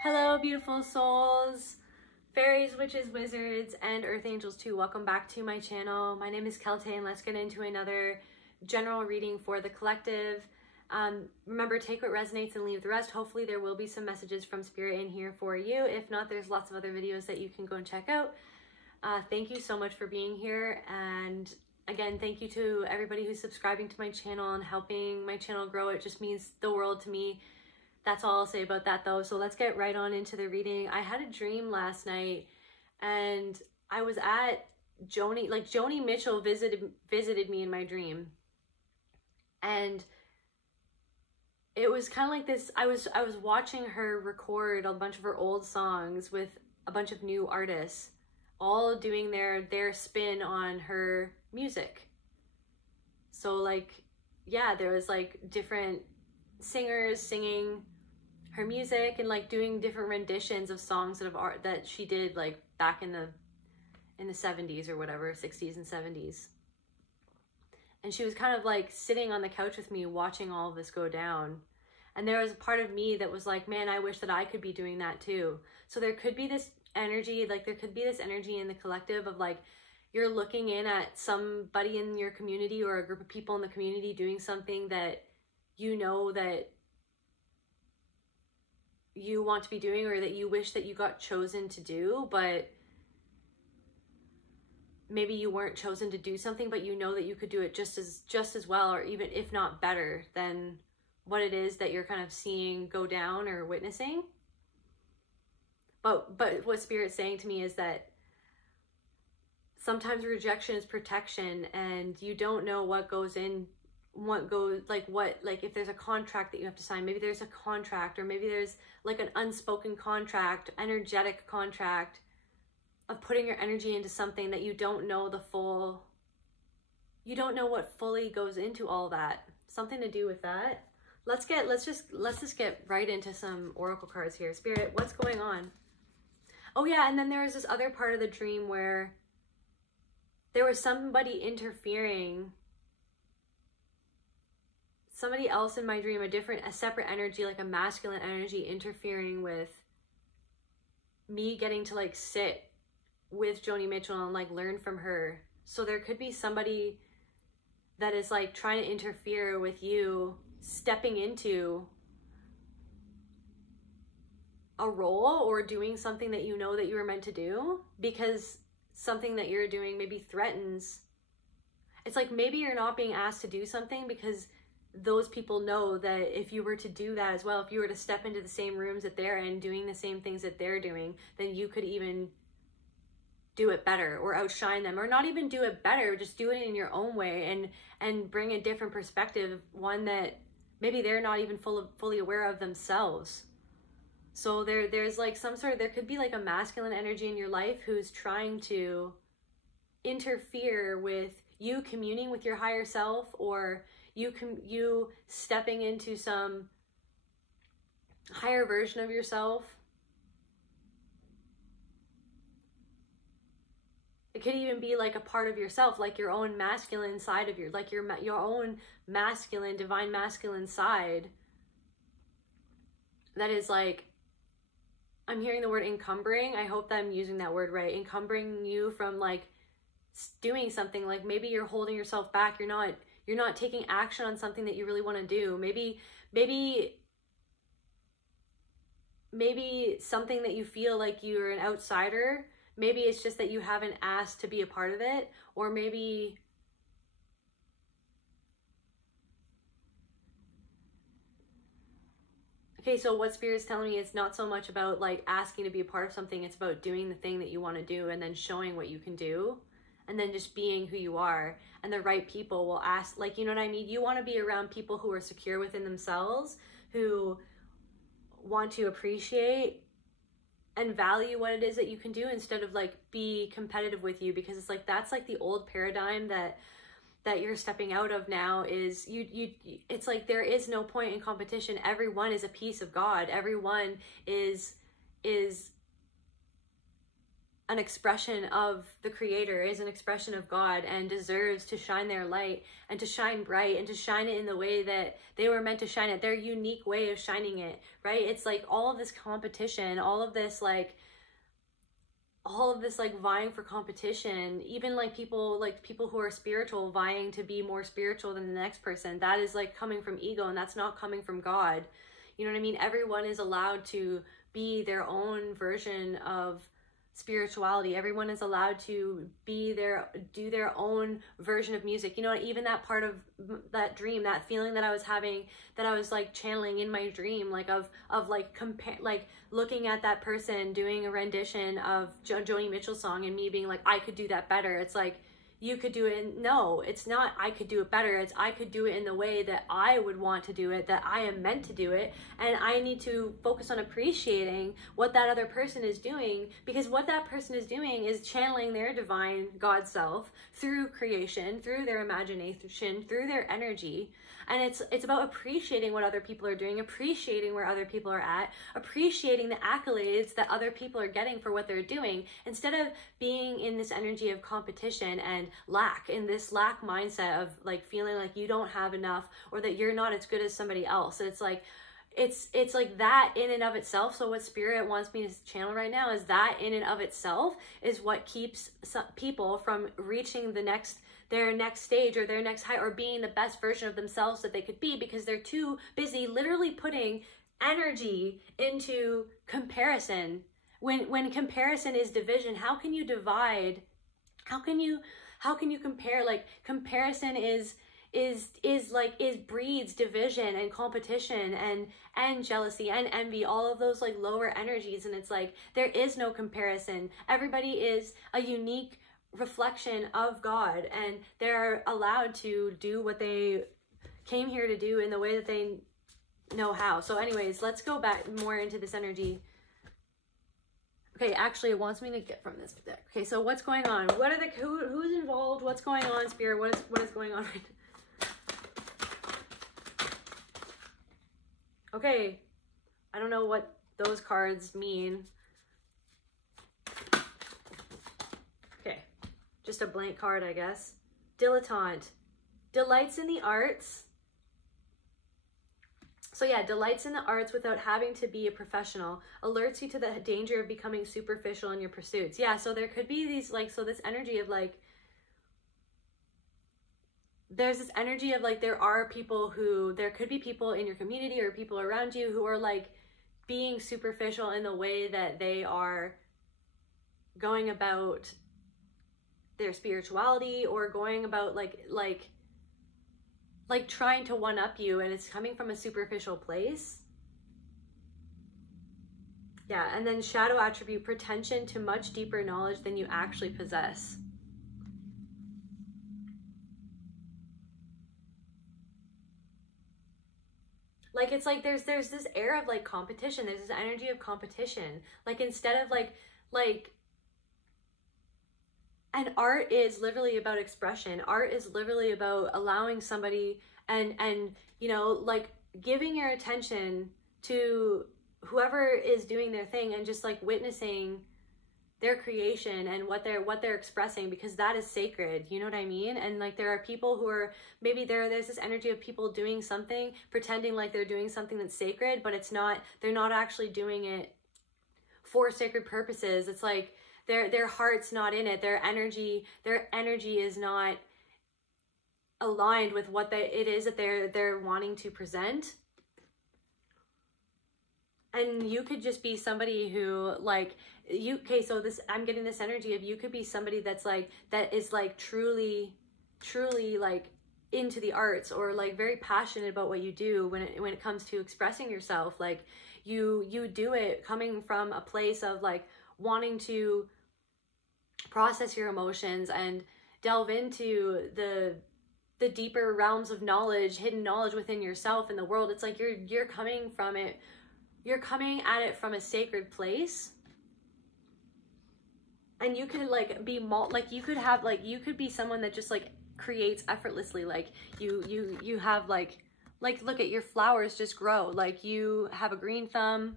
Hello, beautiful souls, fairies, witches, wizards, and earth angels too. Welcome back to my channel. My name is Kelte, and let's get into another general reading for the collective. Remember, take what resonates and leave the rest. Hopefully there will be some messages from spirit in here for you. If not, there's lots of other videos that you can go and check out. Thank you so much for being here. And again, thank you to everybody who's subscribing to my channel and helping my channel grow. It just means the world to me. That's all I'll say about that though. So let's get right on into the reading. I had a dream last night and I was at Joni Mitchell visited me in my dream. And it was kind of like this, I was watching her record a bunch of her old songs with a bunch of new artists, all doing their spin on her music. So like, yeah, there was like different singers singing her music and like doing different renditions of songs that she did like back in the 70s or whatever, 60s and 70s. And she was kind of like sitting on the couch with me watching all of this go down. And there was a part of me that was like, man, I wish that I could be doing that too. So there could be this energy, like there could be this energy in the collective of like, you're looking in at somebody in your community or a group of people in the community doing something that you know that you want to be doing or that you wish that you got chosen to do, but maybe you weren't chosen to do something, but you know that you could do it just as well, or even if not better than what it is that you're kind of seeing go down or witnessing. But what Spirit's saying to me is that sometimes rejection is protection, and you don't know what goes in, like if there's a contract that you have to sign, maybe there's a contract, or maybe there's like an unspoken contract, energetic contract of putting your energy into something that you don't know you don't know what fully goes into all that. Something to do with that. Let's just get right into some oracle cards here. Spirit, what's going on? Oh yeah, and then there was this other part of the dream where there was somebody interfering, somebody else in my dream, a separate energy, like a masculine energy, interfering with me getting to like sit with Joni Mitchell and like learn from her. So there could be somebody that is like trying to interfere with you stepping into a role or doing something that you know that you were meant to do, because something that you're doing maybe threatens. It's like maybe you're not being asked to do something because those people know that if you were to do that as well, if you were to step into the same rooms that they're in doing the same things that they're doing, then you could even do it better or outshine them, or not even do it better, just do it in your own way and bring a different perspective, one that maybe they're not even fully aware of themselves. So there's like there could be like a masculine energy in your life who's trying to interfere with you communing with your higher self, or you stepping into some higher version of yourself. It could even be like a part of yourself, like your own masculine side of your own masculine, divine masculine side. That is like, I'm hearing the word encumbering. I hope that I'm using that word right. Encumbering you from like doing something. Like maybe you're holding yourself back. You're not taking action on something that you really want to do. Maybe something that you feel like you're an outsider. Maybe it's just that you haven't asked to be a part of it, or maybe okay, so what Spirit's telling me is not so much about like asking to be a part of something, it's about doing the thing that you want to do and then showing what you can do, and then just being who you are. And the right people will ask, like, you know what I mean? You want to be around people who are secure within themselves, who want to appreciate and value what it is that you can do, instead of like be competitive with you, because it's like that's like the old paradigm that you're stepping out of now. Is it's like there is no point in competition. Everyone is a piece of God. Everyone is an expression of the Creator, is an expression of God, and deserves to shine their light and to shine bright and to shine it in the way that they were meant to shine it, their unique way of shining it, right? It's like all of this competition, all of this like vying for competition, even like people who are spiritual vying to be more spiritual than the next person, that is like coming from ego, and that's not coming from God. You know what I mean? Everyone is allowed to be their own version of spirituality. Everyone is allowed to do their own version of music. You know, even that part of that dream, that feeling that I was having, that I was like channeling in my dream, like of like looking at that person doing a rendition of Joni Mitchell's song and me being like, I could do that better. It's like, you could do it. No, it's not I could do it better. It's I could do it in the way that I would want to do it, that I am meant to do it. And I need to focus on appreciating what that other person is doing, because what that person is doing is channeling their divine God self through creation, through their imagination, through their energy. And it's about appreciating what other people are doing, appreciating where other people are at, appreciating the accolades that other people are getting for what they're doing, instead of being in this energy of competition and lack, in this lack mindset of like feeling like you don't have enough or that you're not as good as somebody else. It's like, it's like that in and of itself. So what Spirit wants me to channel right now is that in and of itself is what keeps some people from reaching their next stage or their next height, or being the best version of themselves that they could be, because they're too busy literally putting energy into comparison. When comparison is division, how can you divide? How can you compare? Like, comparison breeds division and competition and jealousy and envy, all of those like lower energies. And it's like, there is no comparison. Everybody is a unique reflection of God, and they're allowed to do what they came here to do in the way that they know how. So anyways, let's go back more into this energy. Okay, actually it wants me to get from this deck. Okay, so what's going on? What are who's involved? What's going on, Spirit? What is going on right now? Okay, I don't know what those cards mean. Okay, just a blank card, I guess. Dilettante. Delights in the arts. So yeah, delights in the arts without having to be a professional. Alerts you to the danger of becoming superficial in your pursuits. Yeah, so there could be these like, so this energy of like, there's this energy of like, there could be people in your community or people around you who are like being superficial in the way that they are going about their spirituality, or going about like trying to one up you, and it's coming from a superficial place. Yeah, and then shadow attribute, pretension to much deeper knowledge than you actually possess. Like, it's like there's this air of like competition. There's this energy of competition. Like, instead of like, and art is literally about expression. Art is literally about allowing somebody and you know, like giving your attention to whoever is doing their thing and just like witnessing their creation and what they're expressing, because that is sacred. You know what I mean? And like, there are people who are, maybe there's this energy of people doing something, pretending like they're doing something that's sacred, but it's not, they're not actually doing it for sacred purposes. It's like their heart's not in it. Their energy is not aligned with what it is that they're wanting to present. And you could just be somebody who like, okay, so this, I'm getting this energy of you could be somebody that's like, that is like truly like into the arts, or like very passionate about what you do when it comes to expressing yourself. Like you do it coming from a place of like wanting to process your emotions and delve into the deeper realms of knowledge, hidden knowledge within yourself and the world. It's like you're coming from it, you're coming at it from a sacred place. And you could like be you could be someone that just like creates effortlessly. Like you have like look at your flowers just grow. Like you have a green thumb.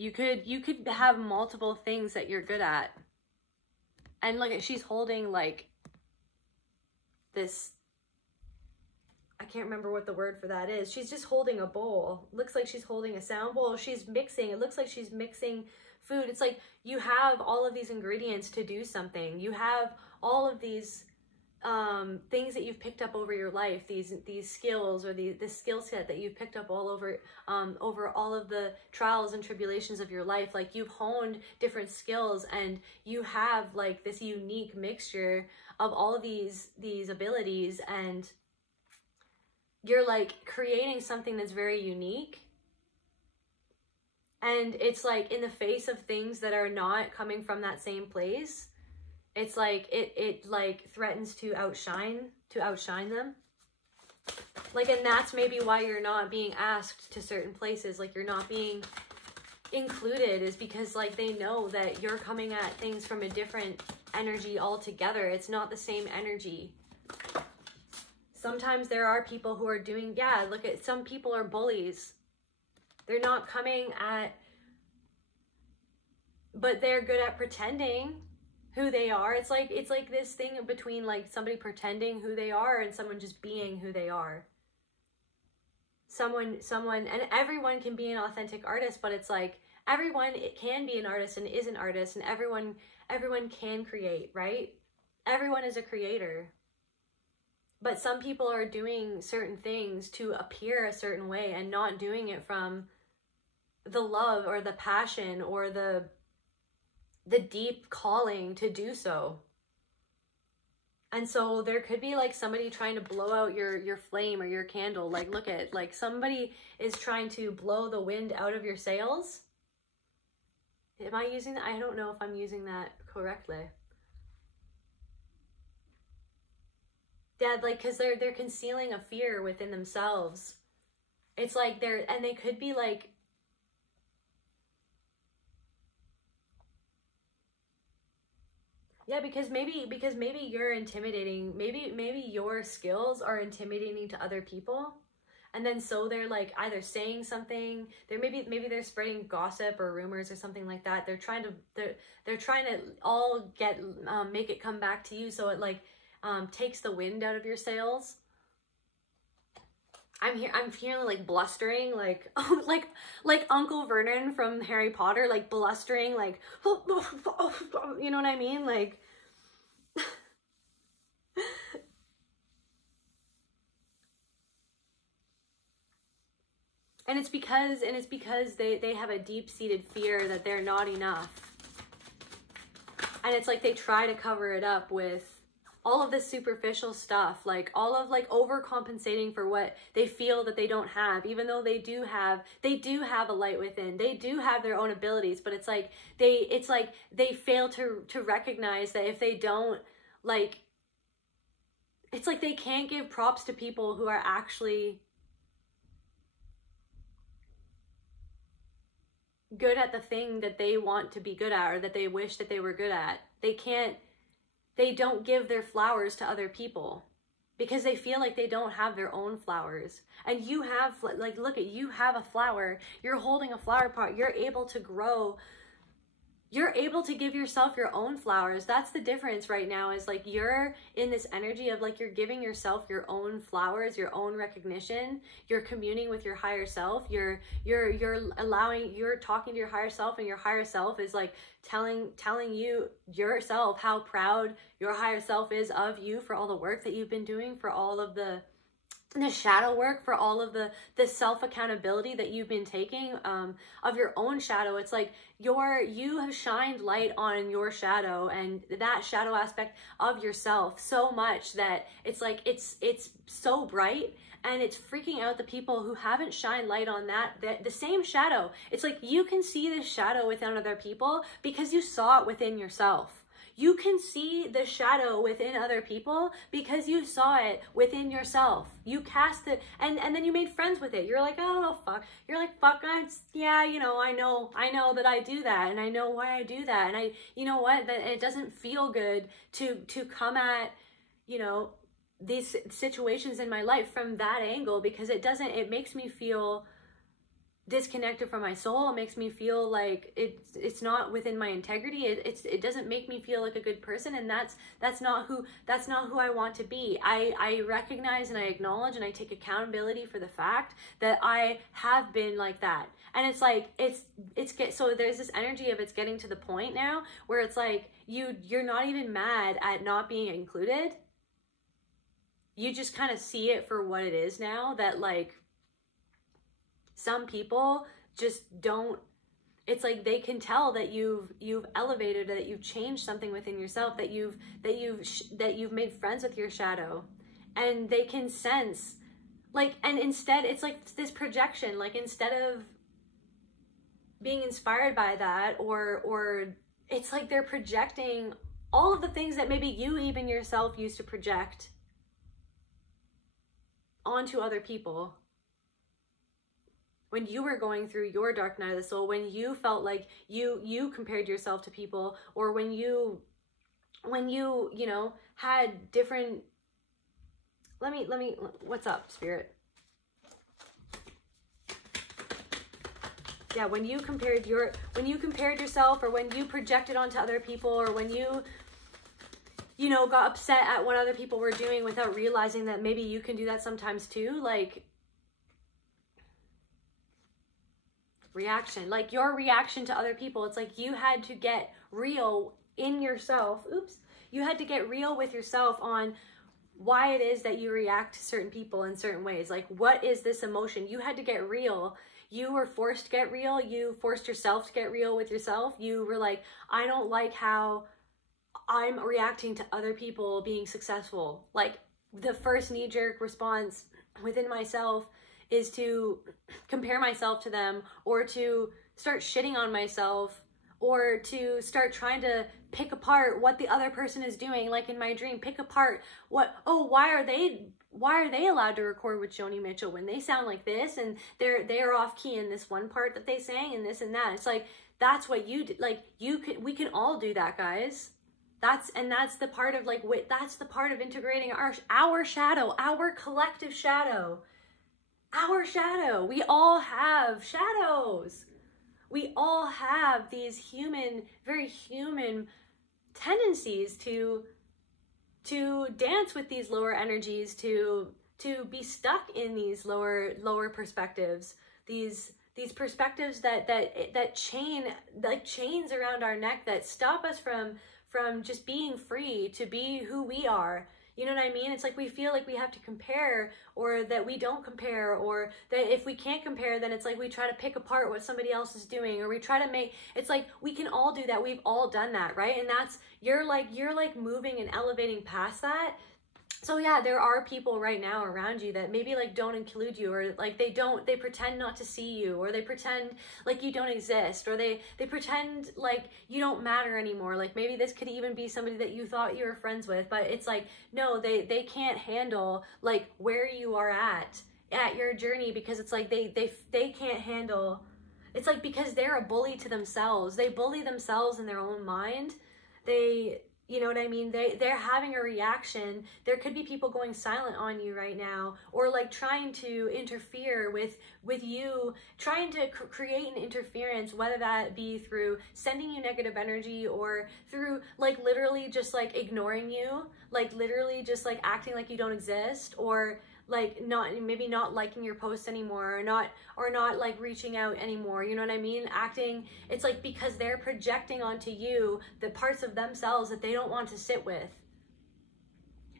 You could have multiple things that you're good at. And look at, she's holding like this, I can't remember what the word for that is. She's just holding a bowl. Looks like she's holding a sound bowl. She's mixing. It looks like she's mixing food. It's like you have all of these ingredients to do something. You have all of these things that you've picked up over your life, these skills, or the skill set that you've picked up all over over all of the trials and tribulations of your life. Like, you've honed different skills, and you have like this unique mixture of all of these abilities, and you're like creating something that's very unique. And it's like, in the face of things that are not coming from that same place, it's like it like threatens to outshine them. Like, and that's maybe why you're not being asked to certain places, like you're not being included, is because like they know that you're coming at things from a different energy altogether. It's not the same energy. Sometimes there are people who are doing, yeah, look at, some people are bullies. They're not coming at, but they're good at pretending who they are. It's like this thing between like somebody pretending who they are and someone just being who they are. Someone, and everyone can be an authentic artist, but it's like everyone, it can be an artist and is an artist, and everyone can create, right? Everyone is a creator. But some people are doing certain things to appear a certain way and not doing it from the love or the passion or the deep calling to do so. And so there could be like somebody trying to blow out your flame or your candle. Like, look at, like somebody is trying to blow the wind out of your sails. Am I using that? I don't know if I'm using that correctly. Dad, like, because they're concealing a fear within themselves. It's like and they could be like, yeah, because maybe you're intimidating, maybe your skills are intimidating to other people, and then so they're like either saying something, maybe they're spreading gossip or rumors or something like that. They're trying to all get make it come back to you, so it like takes the wind out of your sails. I'm feeling like blustering, like like Uncle Vernon from Harry Potter, like blustering, like you know what I mean, like. And it's because they have a deep-seated fear that they're not enough. And it's like they try to cover it up with all of this superficial stuff, like all of like overcompensating for what they feel that they don't have, even though they do have a light within. They do have their own abilities, but it's like they fail to recognize that if they don't, like, it's like they can't give props to people who are actually good at the thing that they want to be good at, or that they wish that they were good at. They don't give their flowers to other people because they feel like they don't have their own flowers. And you have, like, look at, you have a flower. You're holding a flower pot. You're able to grow. You're able to give yourself your own flowers. That's the difference right now, is like you're in this energy of like you're giving yourself your own flowers, your own recognition. You're communing with your higher self. You're talking to your higher self, and your higher self is like telling you yourself how proud your higher self is of you for all the work that you've been doing, for all of the shadow work, for all of the self accountability that you've been taking of your own shadow. It's like you have shined light on your shadow and that shadow aspect of yourself so much that it's like it's so bright, and it's freaking out the people who haven't shined light on the same shadow. It's like you can see this shadow within other people because you saw it within yourself. You can see the shadow within other people because you saw it within yourself. You cast it, and then you made friends with it. You're like, oh, fuck. You're like, fuck, yeah, you know, I know that I do that, and I know why I do that. And you know what, that it doesn't feel good to come at, you know, these situations in my life from that angle, because it makes me feel disconnected from my soul. It makes me feel like it's not within my integrity. It doesn't make me feel like a good person, and that's not who I want to be. I recognize and I acknowledge and I take accountability for the fact that I have been like that. And it's like so there's this energy of it's getting to the point now where it's like you're not even mad at not being included. You just kind of see it for what it is now, that like some people just don't, it's like they can tell that you've elevated, that you've changed something within yourself, that you've made friends with your shadow, and they can sense like, and instead it's like this projection, like instead of being inspired by that, or it's like they're projecting all of the things that maybe you even yourself used to project onto other people. When you were going through your dark night of the soul, when you felt like you compared yourself to people, or when you know, had different, let me, what's up, Spirit? Yeah, when you compared yourself, or when you projected onto other people, or when you know, got upset at what other people were doing without realizing that maybe you can do that sometimes too, like, reaction, like your reaction to other people, it's like you had to get real in yourself. Oops. You had to get real with yourself on why it is that you react to certain people in certain ways. Like, what is this emotion? You had to get real. You were forced to get real. You forced yourself to get real with yourself. You were like, I don't like how I'm reacting to other people being successful. Like, the first knee-jerk response within myself is to compare myself to them, or to start shitting on myself, or to start trying to pick apart what the other person is doing. Like in my dream, pick apart what, oh, why are they allowed to record with Joni Mitchell when they sound like this, and they're off key in this one part that they sang, and this and that. It's like, that's what you do. Like, we can all do that, guys. That's the part of like, that's the part of integrating our shadow, our collective shadow. Our shadow. We all have shadows. We all have these human, very human tendencies to dance with these lower energies, to be stuck in these lower perspectives, these perspectives that chain, like chains around our neck, that stop us from just being free to be who we are. You know what I mean? It's like we feel like we have to compare, or that we don't compare, or that if we can't compare, then it's like we try to pick apart what somebody else is doing, or we try to make, it's like we can all do that. We've all done that, right? And that's, you're like moving and elevating past that. So yeah, there are people right now around you that maybe like don't include you, or like they pretend not to see you, or they pretend like you don't exist, or they pretend like you don't matter anymore. Like maybe this could even be somebody that you thought you were friends with, but it's like, no, they can't handle like where you are at your journey, because it's like they can't handle, it's like, because they're a bully to themselves. They bully themselves in their own mind. You know what I mean? They're having a reaction. There could be people going silent on you right now, or like trying to interfere with you, trying to create an interference, whether that be through sending you negative energy, or through like literally just like ignoring you, like literally just like acting like you don't exist, or like maybe not liking your posts anymore, or not like reaching out anymore. You know what I mean? Acting, it's like because they're projecting onto you the parts of themselves that they don't want to sit with.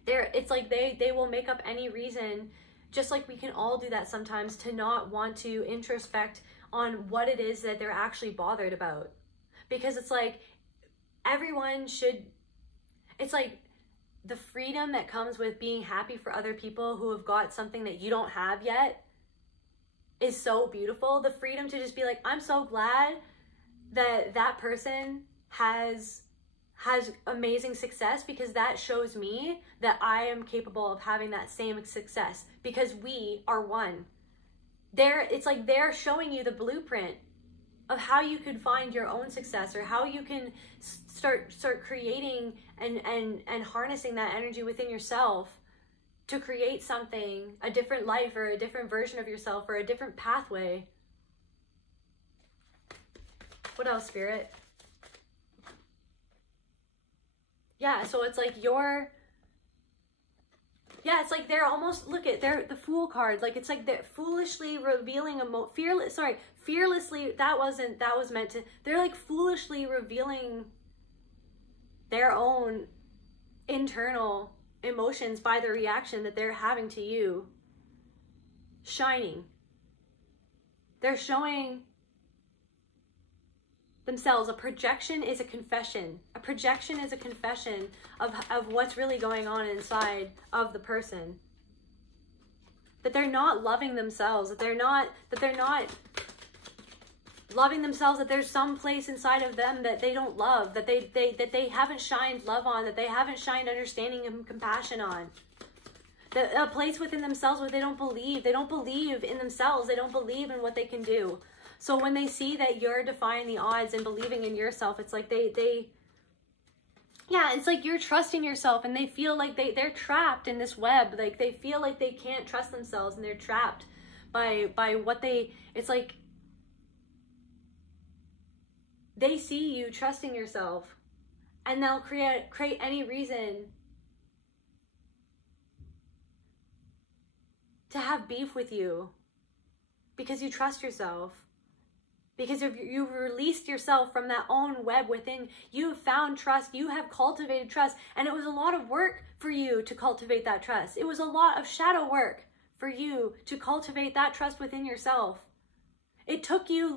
It's like they will make up any reason, just like we can all do that sometimes, to not want to introspect on what it is that they're actually bothered about. Because it's like everyone should, it's like, the freedom that comes with being happy for other people who have got something that you don't have yet is so beautiful. The freedom to just be like, I'm so glad that that person has amazing success, because that shows me that I am capable of having that same success, because we are one. It's like they're showing you the blueprint of how you could find your own success, or how you can start creating and harnessing that energy within yourself to create something, a different life, or a different version of yourself, or a different pathway. What else, Spirit? Yeah, so it's like yeah, it's like they're almost, look at, they're the Fool card. Like, it's like they're foolishly revealing fearlessly, that was meant to, they're like foolishly revealing their own internal emotions by the reaction that they're having to you. Shining. They're showing themselves. A projection is a confession. A projection is a confession of what's really going on inside of the person. That they're not loving themselves, that they're not loving themselves, that there's some place inside of them that they don't love, that they haven't shined love on, that they haven't shined understanding and compassion on. A place within themselves where they don't believe in themselves, they don't believe in what they can do. So when they see that you're defying the odds and believing in yourself, it's like yeah, it's like you're trusting yourself, and they feel like they're trapped in this web. Like, they feel like they can't trust themselves, and they're trapped by what it's like they see you trusting yourself, and they'll create any reason to have beef with you because you trust yourself. Because if you've released yourself from that own web within, you've found trust, you have cultivated trust, and it was a lot of work for you to cultivate that trust. It was a lot of shadow work for you to cultivate that trust within yourself. It took you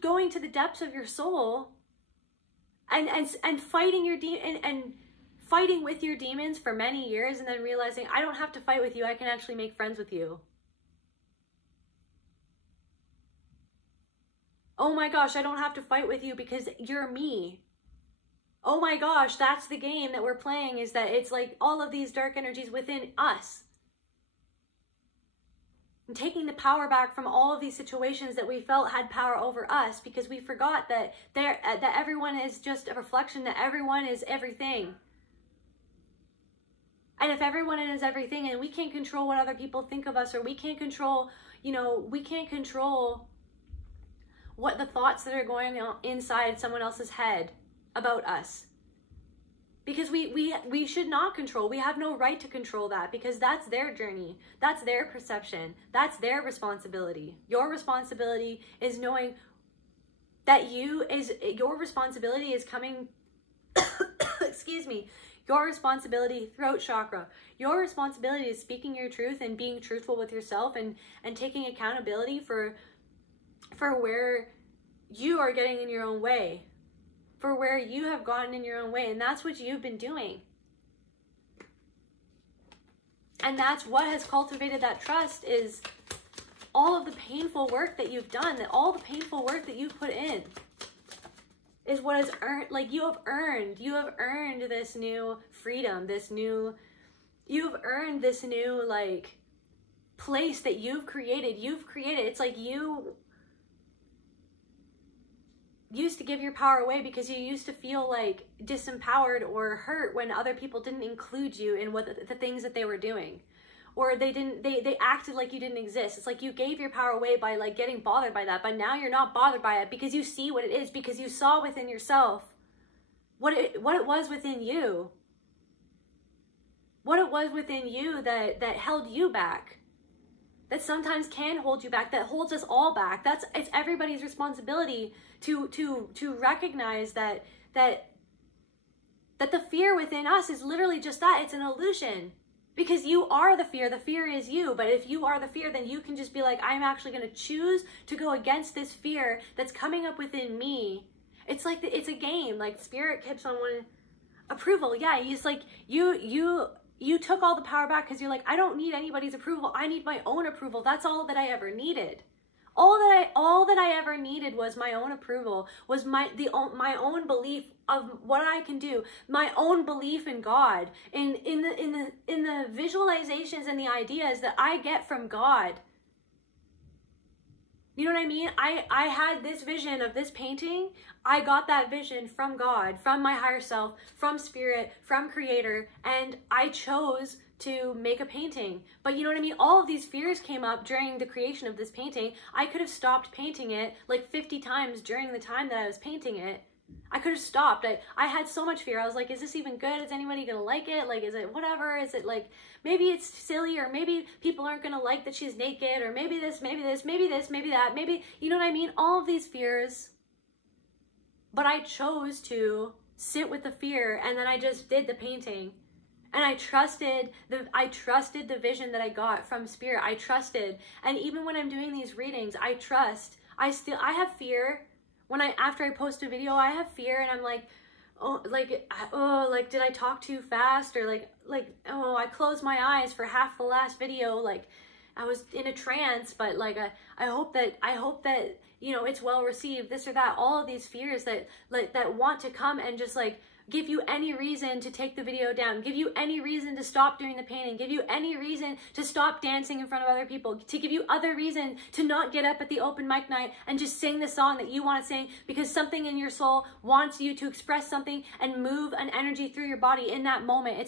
going to the depths of your soul and fighting and fighting with your demons for many years, and then realizing, I don't have to fight with you, I can actually make friends with you. Oh my gosh, I don't have to fight with you because you're me. Oh my gosh, that's the game that we're playing, is that it's like all of these dark energies within us. And taking the power back from all of these situations that we felt had power over us, because we forgot that everyone is just a reflection, that everyone is everything. And if everyone is everything, and we can't control what other people think of us, or we can't control, we can't control what the thoughts that are going on inside someone else's head about us. Because we should not control. We have no right to control that, because that's their journey. That's their perception. That's their responsibility. Your responsibility is knowing that your responsibility is coming, excuse me, your responsibility, throat chakra. Your responsibility is speaking your truth and being truthful with yourself, and taking accountability for where you are getting in your own way, for where you have gotten in your own way. And that's what you've been doing. And that's what has cultivated that trust, is all of the painful work that you've done, that all the painful work that you've put in is what has earned, like you have earned this new freedom, you've earned this new like place that you've created. It's like you used to give your power away because you used to feel like disempowered or hurt when other people didn't include you in what the things that they were doing, or they acted like you didn't exist. It's like you gave your power away by like getting bothered by that, but now you're not bothered by it because you see what it is, because you saw within yourself what it was within you, that held you back, that sometimes can hold you back, that holds us all back. It's everybody's responsibility to recognize that the fear within us is literally just that. It's an illusion, because you are the fear is you. But if you are the fear, then you can just be like, I'm actually going to choose to go against this fear that's coming up within me. It's like it's a game. Like Spirit keeps on wanting approval. Yeah, it's like you took all the power back because you're like, I don't need anybody's approval. I need my own approval. That's all that I ever needed. All that I ever needed was my own approval, was my own belief of what I can do, my own belief in God, in the visualizations and the ideas that I get from God. You know what I mean? I had this vision of this painting. I got that vision from God, from my higher self, from Spirit, from Creator, and I chose to make a painting. But you know what I mean? All of these fears came up during the creation of this painting. I could have stopped painting it like 50 times during the time that I was painting it. I could have stopped. I had so much fear. I was like, is this even good? Is anybody gonna like it? Like, is it whatever? Is it like, maybe it's silly, or maybe people aren't gonna like that she's naked, or maybe this, maybe this, maybe this, maybe that, maybe, you know what I mean? All of these fears. But I chose to sit with the fear, and then I just did the painting. And I trusted the vision that I got from spirit. I trusted. And even when I'm doing these readings, I trust. I have fear. After I post a video, I have fear, and I'm like, like, did I talk too fast? Or oh, I closed my eyes for half the last video. Like, I was in a trance, but like, I hope that, you know, it's well received, this or that. All of these fears that want to come and just like give you any reason to take the video down, give you any reason to stop doing the painting, give you any reason to stop dancing in front of other people, to give you other reason to not get up at the open mic night and just sing the song that you want to sing, because something in your soul wants you to express something and move an energy through your body in that moment.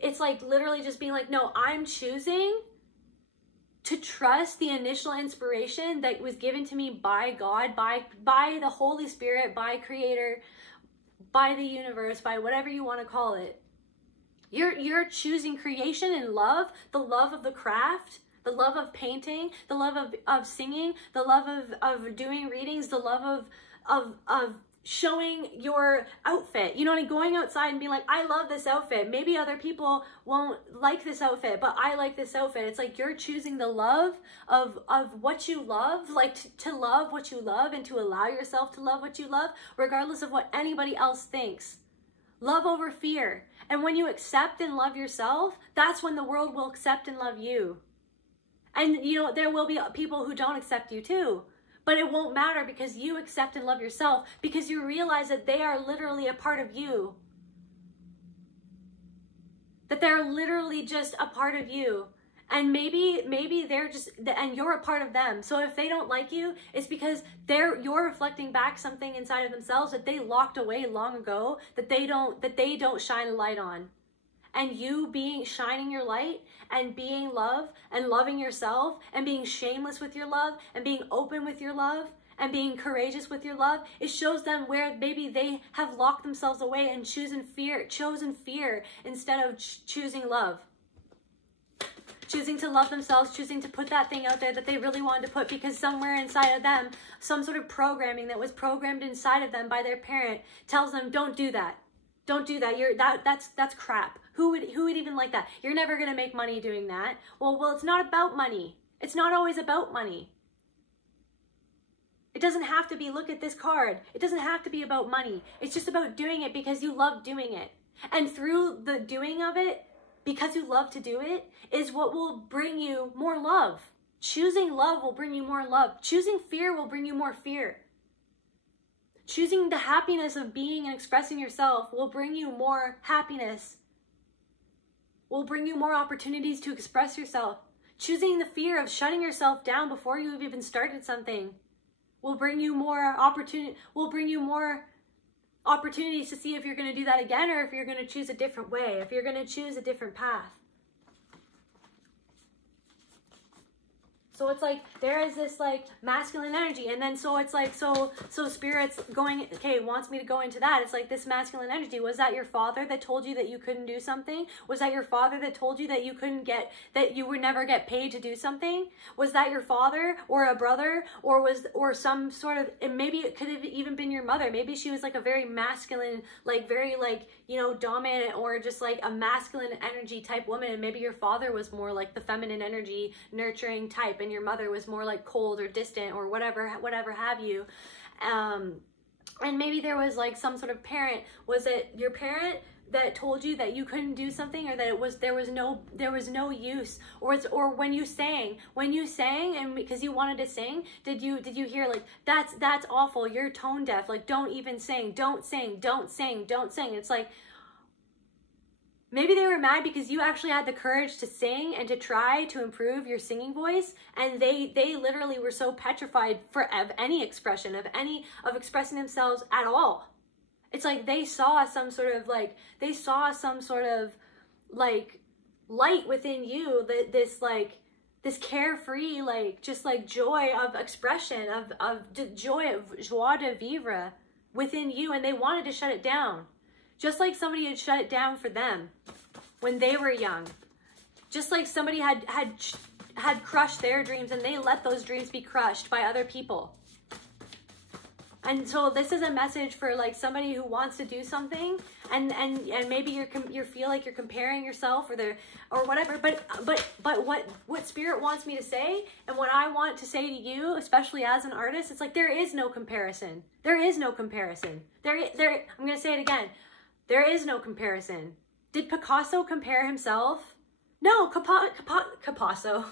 It's like literally just being like, no, I'm choosing to trust the initial inspiration that was given to me by God, by the Holy Spirit, by Creator, by the universe, by whatever you want to call it. You're choosing creation and love, the love of the craft, the love of painting, the love of singing, the love of doing readings, the love of showing your outfit. You know what I mean? Going outside and being like, I love this outfit. Maybe other people won't like this outfit, but I like this outfit. It's like you're choosing the love of what you love, like to love what you love, and to allow yourself to love what you love, regardless of what anybody else thinks. Love over fear. And when you accept and love yourself, that's when the world will accept and love you. And you know, there will be people who don't accept you too. But it won't matter, because you accept and love yourself, because you realize that they are literally a part of you. That they're literally just a part of you. And maybe they're just, and you're a part of them. So if they don't like you, it's because you're reflecting back something inside of themselves that they locked away long ago, that they don't shine a light on. And you shining your light and being love and loving yourself and being shameless with your love and being open with your love and being courageous with your love, it shows them where maybe they have locked themselves away and chosen fear instead of choosing love. Choosing to love themselves, choosing to put that thing out there that they really wanted to put, because somewhere inside of them, some sort of programming that was programmed inside of them by their parent tells them, don't do that. Don't do that. That's crap. Who would even like that? You're never going to make money doing that. Well, it's not about money. It's not always about money. It doesn't have to be, look at this card. It doesn't have to be about money. It's just about doing it because you love doing it. And through the doing of it, because you love to do it, is what will bring you more love. Choosing love will bring you more love. Choosing fear will bring you more fear. Choosing the happiness of being and expressing yourself will bring you more happiness. Will bring you more opportunities to express yourself. Choosing the fear of shutting yourself down before you've even started something will bring you more opportunities to see if you're going to do that again, or if you're going to choose a different way, if you're going to choose a different path. So it's like, there is this like masculine energy. And then so it's like, so spirit's going, okay, wants me to go into that. It's like this masculine energy. Was that your father that told you that you couldn't do something? Was that your father that told you that you would never get paid to do something? Was that your father or a brother, or some sort of, and maybe it could have even been your mother. Maybe she was like a very masculine, like very like, you know, dominant, or just like a masculine energy type woman. And maybe your father was more like the feminine energy, nurturing type, and your mother was more like cold or distant or whatever have you. And maybe there was like some sort of parent. Was it your parent that told you that you couldn't do something, or that there was no use, or when you sang and because you wanted to sing, did you hear like, that's awful, you're tone deaf, like don't even sing, don't sing. It's like, maybe they were mad because you actually had the courage to sing and to try to improve your singing voice, and they literally were so petrified of any expression, of expressing themselves at all. It's like they saw some sort of light within you, this carefree, like, just like joy of expression, of joy, of joie de vivre within you, and they wanted to shut it down. Just like somebody had shut it down for them when they were young. Just like somebody had crushed their dreams, and they let those dreams be crushed by other people. And so this is a message for like somebody who wants to do something, and maybe you feel like you're comparing yourself or whatever. But what Spirit wants me to say, and what I want to say to you, especially as an artist, it's like there is no comparison. There is no comparison. I'm gonna say it again. There is no comparison. Did Picasso compare himself? No, Picasso.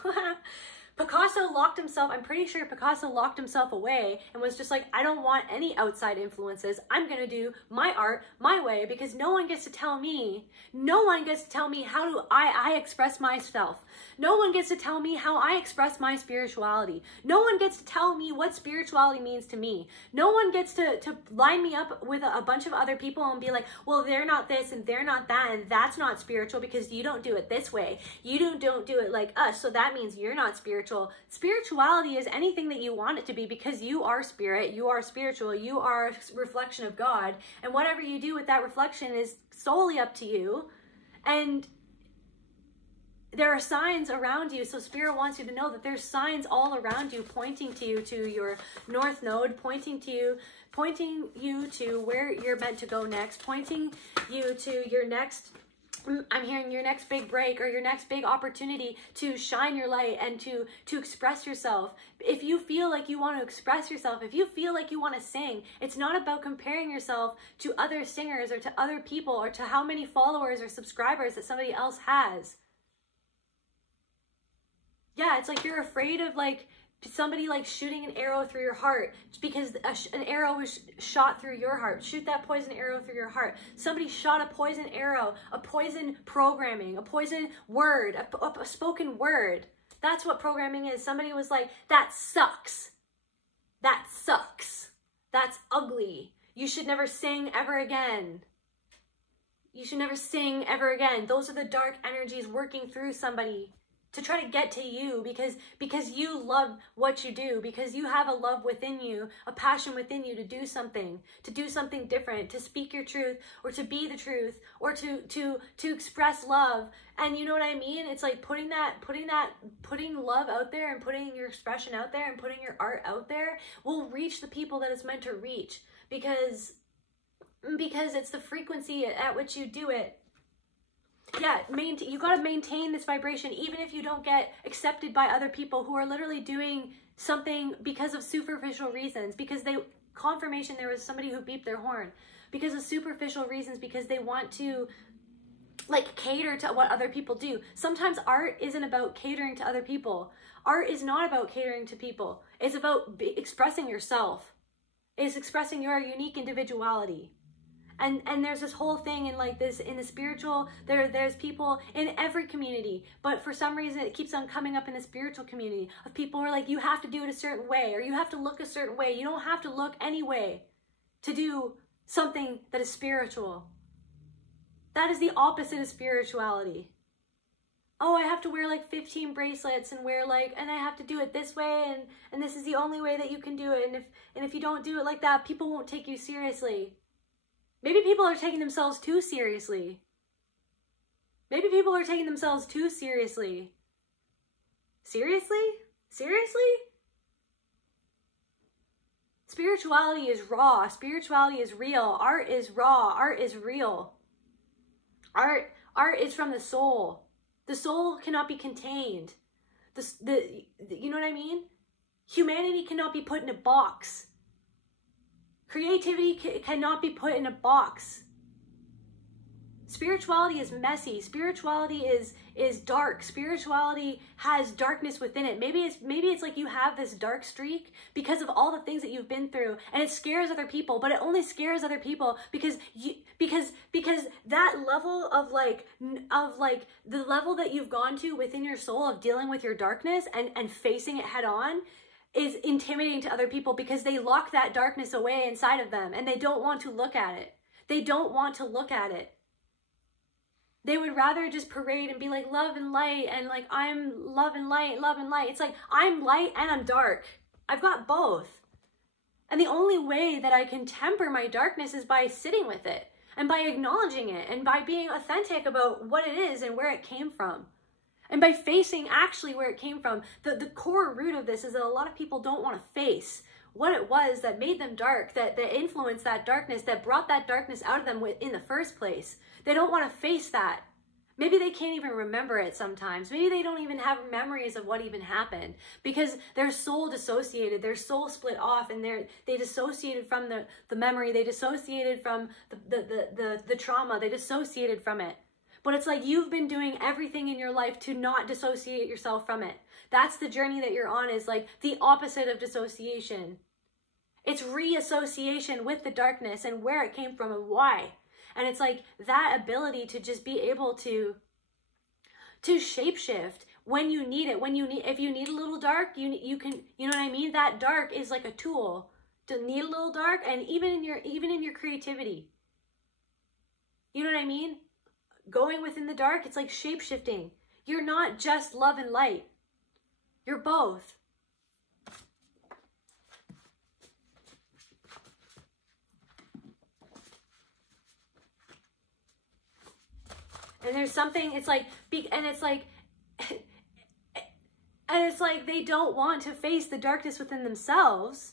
Picasso locked himself, I'm pretty sure Picasso locked himself away and was just like, I don't want any outside influences. I'm going to do my art my way, because no one gets to tell me how do I express myself. No one gets to tell me how I express my spirituality. No one gets to tell me what spirituality means to me. No one gets to line me up with a bunch of other people and be like, well, they're not this and they're not that, and that's not spiritual because you don't do it this way. You don't do it like us, so that means you're not spiritual. Spirituality is anything that you want it to be, because you are spirit, you are spiritual, you are a reflection of God, and whatever you do with that reflection is solely up to you. And there are signs around you, so Spirit wants you to know that there's signs all around you pointing to you, to your North Node, pointing you to where you're meant to go next, pointing you to your next, I'm hearing your next big break or your next big opportunity to shine your light and to express yourself. If you feel like you want to express yourself, if you feel like you want to sing, it's not about comparing yourself to other singers or to other people or to how many followers or subscribers that somebody else has. Yeah, it's like you're afraid of like somebody like shooting an arrow through your heart because an arrow was shot through your heart. Shoot that poison arrow through your heart. Somebody shot a poison arrow, a poison programming, a poison word, a spoken word. That's what programming is. Somebody was like, that sucks. That sucks. That's ugly. You should never sing ever again. You should never sing ever again. Those are the dark energies working through somebody to try to get to you, because you love what you do, because you have a love within you, a passion within you to do something different, to speak your truth, or to be the truth, or to express love. And you know what I mean? It's like putting love out there and putting your expression out there and putting your art out there will reach the people that it's meant to reach, because it's the frequency at which you do it. Yeah, you got to maintain this vibration, even if you don't get accepted by other people who are literally doing something because of superficial reasons, because confirmation there was somebody who beeped their horn, because of superficial reasons, because they want to like cater to what other people do. Sometimes art isn't about catering to other people. Art is not about catering to people. It's about expressing yourself. It's expressing your unique individuality. And there's this whole thing in like this, in the spiritual, there's people in every community, but for some reason it keeps on coming up in the spiritual community of people who are like, you have to do it a certain way, or you have to look a certain way. You don't have to look any way to do something that is spiritual. That is the opposite of spirituality. Oh, I have to wear like 15 bracelets and and I have to do it this way, and this is the only way that you can do it. And if you don't do it like that, people won't take you seriously. Maybe people are taking themselves too seriously. Maybe people are taking themselves too seriously. Seriously? Seriously? Spirituality is raw. Spirituality is real. Art is raw. Art is real. Art is from the soul. The soul cannot be contained. You know what I mean? Humanity cannot be put in a box. Creativity cannot be put in a box. Spirituality is messy. Spirituality is dark. Spirituality has darkness within it. Maybe it's like you have this dark streak because of all the things that you've been through, and it scares other people, but it only scares other people because that level of the level that you've gone to within your soul of dealing with your darkness and facing it head on is intimidating to other people, because they lock that darkness away inside of them and they don't want to look at it. They don't want to look at it. They would rather just parade and be like love and light and like I'm love and light, love and light. It's like I'm light and I'm dark. I've got both. And the only way that I can temper my darkness is by sitting with it and by acknowledging it and by being authentic about what it is and where it came from. And by facing actually where it came from. The core root of this is that a lot of people don't want to face what it was that made them dark, that influenced that darkness, that brought that darkness out of them in the first place. They don't want to face that. Maybe they can't even remember it sometimes. Maybe they don't even have memories of what even happened because their soul dissociated, their soul split off, and they dissociated from the memory, they dissociated from the trauma, they dissociated from it. But it's like you've been doing everything in your life to not dissociate yourself from it. That's the journey that you're on, is like the opposite of dissociation. It's reassociation with the darkness and where it came from and why. And it's like that ability to just be able to shapeshift when you need it. If you need a little dark, you can, you know what I mean? That dark is like a tool to need a little dark, and even in your creativity. You know what I mean? Going within the dark, it's like shapeshifting. You're not just love and light. You're both. And there's something, it's like, and it's like they don't want to face the darkness within themselves,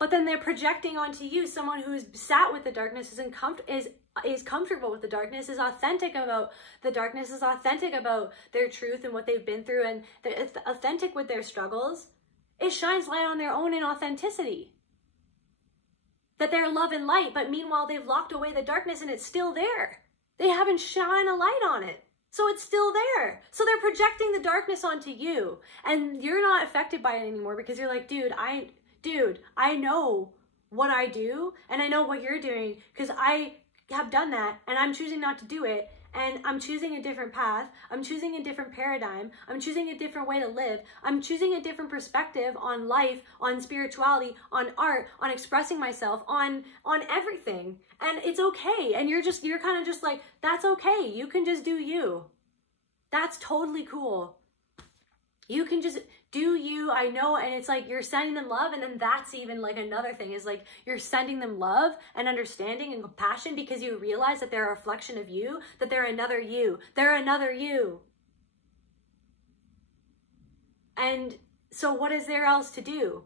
but then they're projecting onto you someone who's sat with the darkness, is comfortable with the darkness, is authentic about the darkness, is authentic about their truth and what they've been through, and they're authentic with their struggles. It shines light on their own inauthenticity. That they're love and light, but meanwhile they've locked away the darkness and it's still there. They haven't shone a light on it. So it's still there. So they're projecting the darkness onto you. And you're not affected by it anymore because you're like, dude, I know what I do and I know what you're doing because I have done that and I'm choosing not to do it. And I'm choosing a different path. I'm choosing a different paradigm. I'm choosing a different way to live. I'm choosing a different perspective on life, on spirituality, on art, on expressing myself, on everything. And it's okay. And you're kind of just like, that's okay. You can just do you. That's totally cool. You can just do you, I know, and it's like you're sending them love, and then that's even like another thing is like you're sending them love and understanding and compassion because you realize that they're a reflection of you, that they're another you. They're another you. And so what is there else to do?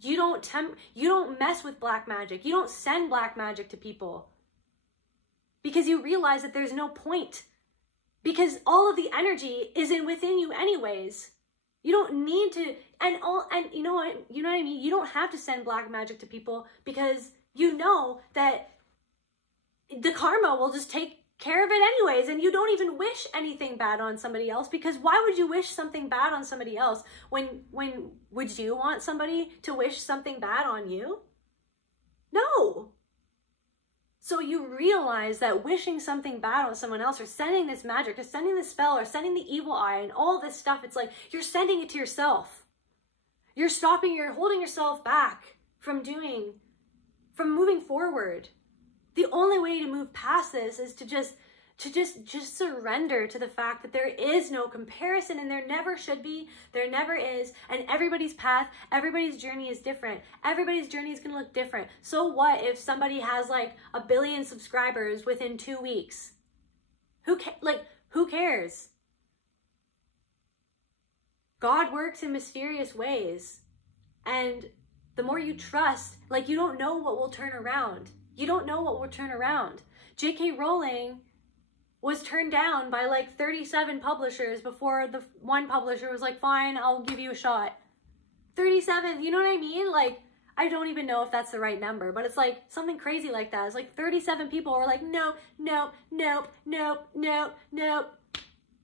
You don't mess with black magic. You don't send black magic to people because you realize that there's no point because all of the energy is within you anyways. You don't need to, and you know what I mean? You don't have to send black magic to people because you know that the karma will just take care of it anyways, and you don't even wish anything bad on somebody else because why would you wish something bad on somebody else when would you want somebody to wish something bad on you? No. So you realize that wishing something bad on someone else or sending this magic or sending this spell or sending the evil eye and all this stuff, it's like you're sending it to yourself. You're holding yourself back from moving forward. The only way to move past this is to just surrender to the fact that there is no comparison and there never should be, there never is, and everybody's path, everybody's journey is different. Everybody's journey is going to look different. So what if somebody has like 1 billion subscribers within 2 weeks? Who cares? God works in mysterious ways. And the more you trust, like you don't know what will turn around. You don't know what will turn around. J.K. Rowling was turned down by like 37 publishers before the one publisher was like, fine, I'll give you a shot. 37, you know what I mean? Like, I don't even know if that's the right number, but it's like something crazy like that. It's like 37 people were like, nope, nope, nope, nope, nope, nope.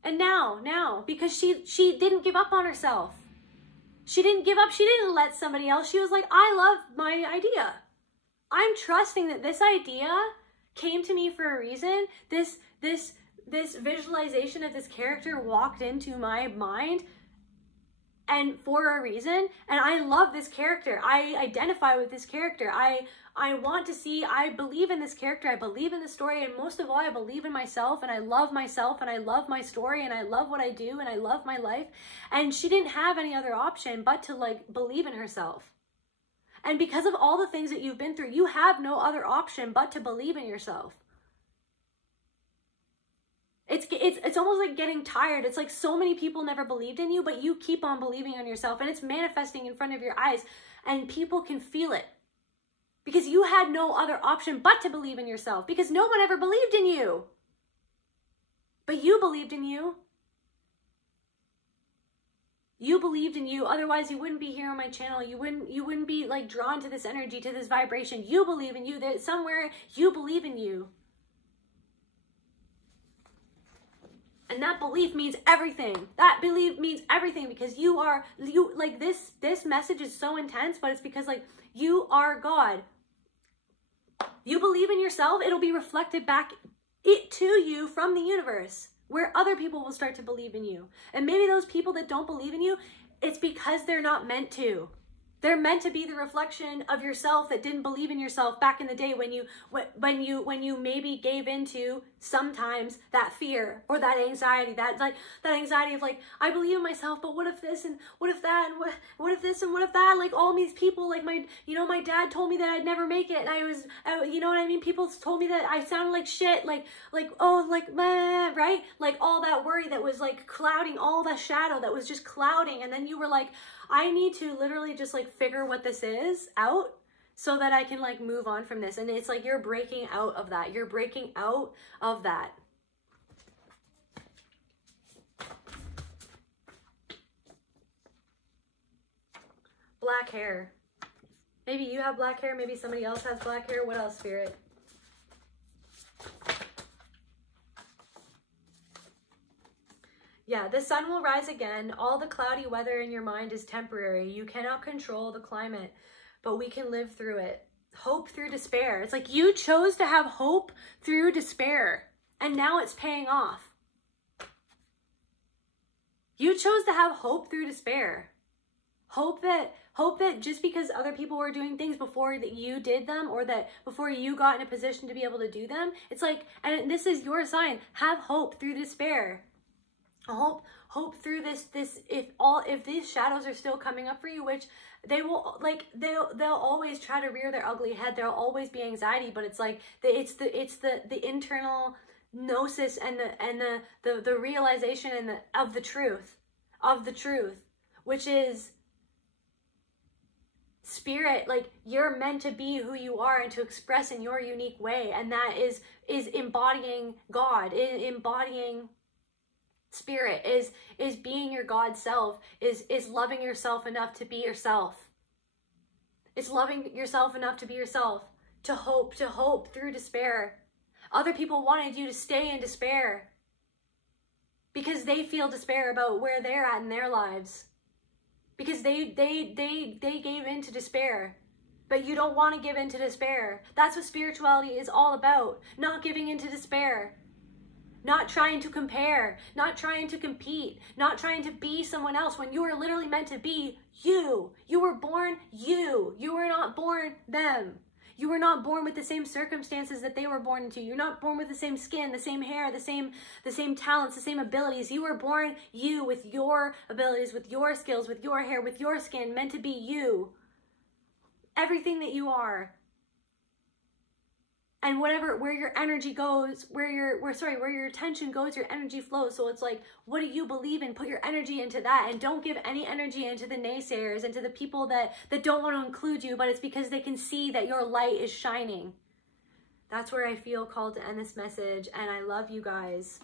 And now, because she didn't give up on herself. She didn't give up. She didn't let somebody else. She was like, I love my idea. I'm trusting that this idea came to me for a reason. This visualization of this character walked into my mind and for a reason. And I love this character. I identify with this character. I want to see, I believe in this character. I believe in the story. And most of all, I believe in myself, and I love myself, and I love my story, and I love what I do, and I love my life. And she didn't have any other option but to like believe in herself. And because of all the things that you've been through, you have no other option but to believe in yourself. It's almost like getting tired. It's like so many people never believed in you, but you keep on believing in yourself, and it's manifesting in front of your eyes, and people can feel it because you had no other option but to believe in yourself, because no one ever believed in you, but you believed in you. You believed in you. Otherwise, you wouldn't be here on my channel. You wouldn't be like drawn to this energy, to this vibration. You believe in you. That somewhere you believe in you. And that belief means everything. That belief means everything, because you like this message is so intense, but it's because like you are God. You believe in yourself, it'll be reflected back to you from the universe, where other people will start to believe in you. And maybe those people that don't believe in you, it's because they're not meant to. They're meant to be the reflection of yourself that didn't believe in yourself back in the day when you maybe gave into sometimes that fear or that anxiety, that anxiety of like, I believe in myself, but what if this and what if that and what if this and what if that? Like all these people, like my dad told me that I'd never make it, and you know what I mean? People told me that I sounded like shit, right? Like all that worry that was like clouding, all that shadow that was just clouding, and then you were like, I need to literally just like figure what this is out so that I can like move on from this. And it's like you're breaking out of that. You're breaking out of that. Black hair. Maybe you have black hair. Maybe somebody else has black hair. What else, Spirit? Yeah, the sun will rise again. All the cloudy weather in your mind is temporary. You cannot control the climate, but we can live through it. Hope through despair. It's like you chose to have hope through despair, and now it's paying off. You chose to have hope through despair. Hope that just because other people were doing things before that you did them, or that before you got in a position to be able to do them, it's like, and this is your sign, have hope through despair. Hope through this if these shadows are still coming up for you, which they will, like they'll always try to rear their ugly head. There'll always be anxiety, but it's like it's the internal gnosis and the realization of the truth, which is spirit. Like you're meant to be who you are and to express in your unique way, and that is embodying God, embodying spirit, is being your God self, is loving yourself enough to be yourself. It's loving yourself enough to be yourself, to hope through despair. Other people wanted you to stay in despair because they feel despair about where they're at in their lives, because they gave in to despair. But you don't want to give in to despair. That's what spirituality is all about. Not giving in to despair. Not trying to compare, not trying to compete, not trying to be someone else when you are literally meant to be you. You were born you. You were not born them. You were not born with the same circumstances that they were born into. You're not born with the same skin, the same hair, the same talents, the same abilities. You were born you, with your abilities, with your skills, with your hair, with your skin, meant to be you. Everything that you are. And where your energy goes, where your attention goes, your energy flows. So it's like, what do you believe in? Put your energy into that, and don't give any energy into the naysayers and to the people that don't want to include you, but it's because they can see that your light is shining. That's where I feel called to end this message, and I love you guys.